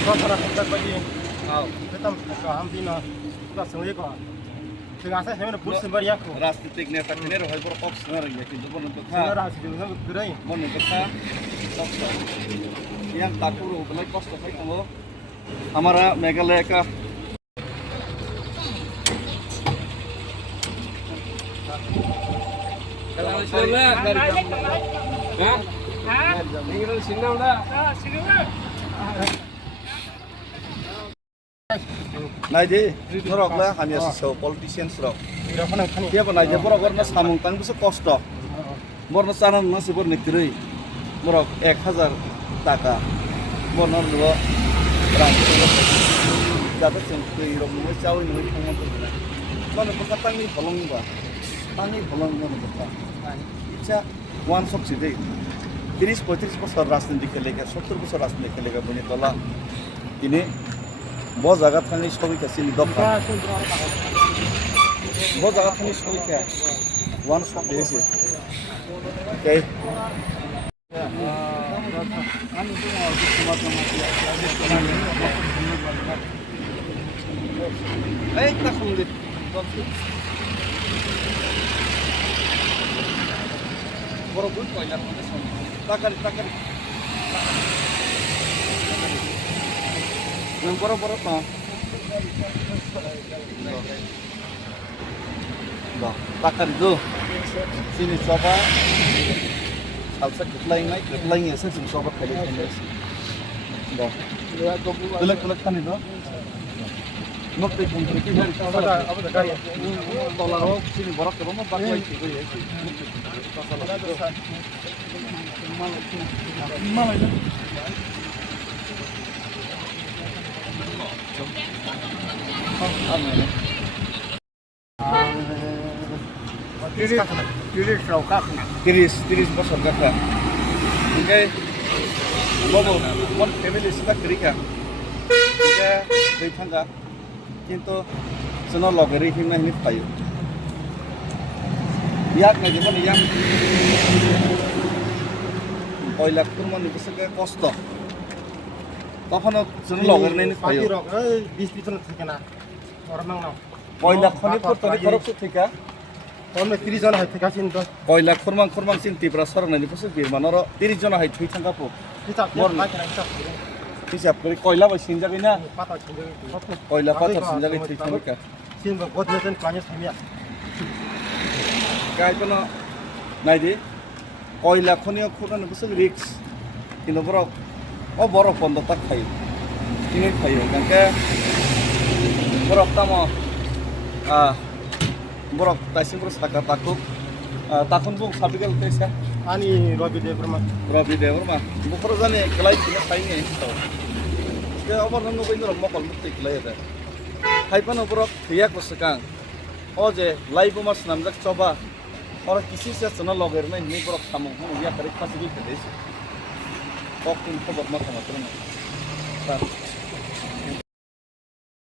Para kita pergi, kita ambil na, kita sendiri kok. Dengan saya hanya bus sembari aku. রাজনীতিক নেতা কিনে রয় বড় পক্ষ না রইয়া কিন্তু বলুন তো Saya rasa juga gerai. বলুন তো পক্ষ yang takuru belai কষ্ট হয় কামো हमारा मेघालय का Nah jadi, norok lah kami asal politicians rok. Dia pernah jadi borok karena samung tang bisa kosto. Borna sanam masih borna kiri. Borok 1000 taka. Borna dua rang. Dapat sendiri rok nomor jauh nomor kamu tu. Kalau kita tangi bolong ba, tangi bolong ni kita. Icha one shop sih. 30-35 राजनीति खेलेगा 70 राजनीति खेलेगा बने तला ini बहुत जगह थानी सभी का सिल दफा बहुत जगह थानी सभी का वन शॉप देसे okay eh tak sungguh borobut banyak takar yang boro-boro toh loh takar itu sini coba salsa ketelain ya sih coba kali ini loh tulak kan itu nukti kumpul kita apa dah kaya tolak sini borok ke rumah pakai itu ya sih malah itu Tiris besar kakak. Oke, bobo, mon family sudah kerja. Oke, dari tangga. Kintu, senol logeri hima ini payu. Yak nggak gimana yang oilak pun mau nih kesek kosto. তখন শুনে লগের নেই পাতি rock এই 20 পিছন থেকে না normal না কয়লা খনি পড়তে খরচ থেকে কমে 30 জন হয় থেকে আছেন তো কয়লা খরমাং সিন তিব্রা সরনানি পসে বিরমানর 30 জন হয় থুই থাকা পো হিসাব করে কয়লা বাই সিন যাবে না পাতা ছিন্দে কয়লা পাতা সিন যাবে থুই থাকা সিন বদলেছেন প্লানে সামিয়া গাই কোন নাই দি কয়লা খনিও খুদানো পসে রিস্ক কিন্তু borok pondok tak kayu, ini kayu, kan borok tamo, borok tasim borok sakat takun bung sabigal kesa, ani Robi Devrma, bukan zane kelai kita kainnya itu, dia orang nunggu ini orang mau mesti kelai ada, hai pun borok riak bersekang, oh je live mas nampak coba, orang kisi saya senang loger nih, ini borok tamu, dia kerja pasti gitu deh. Kok info buat makan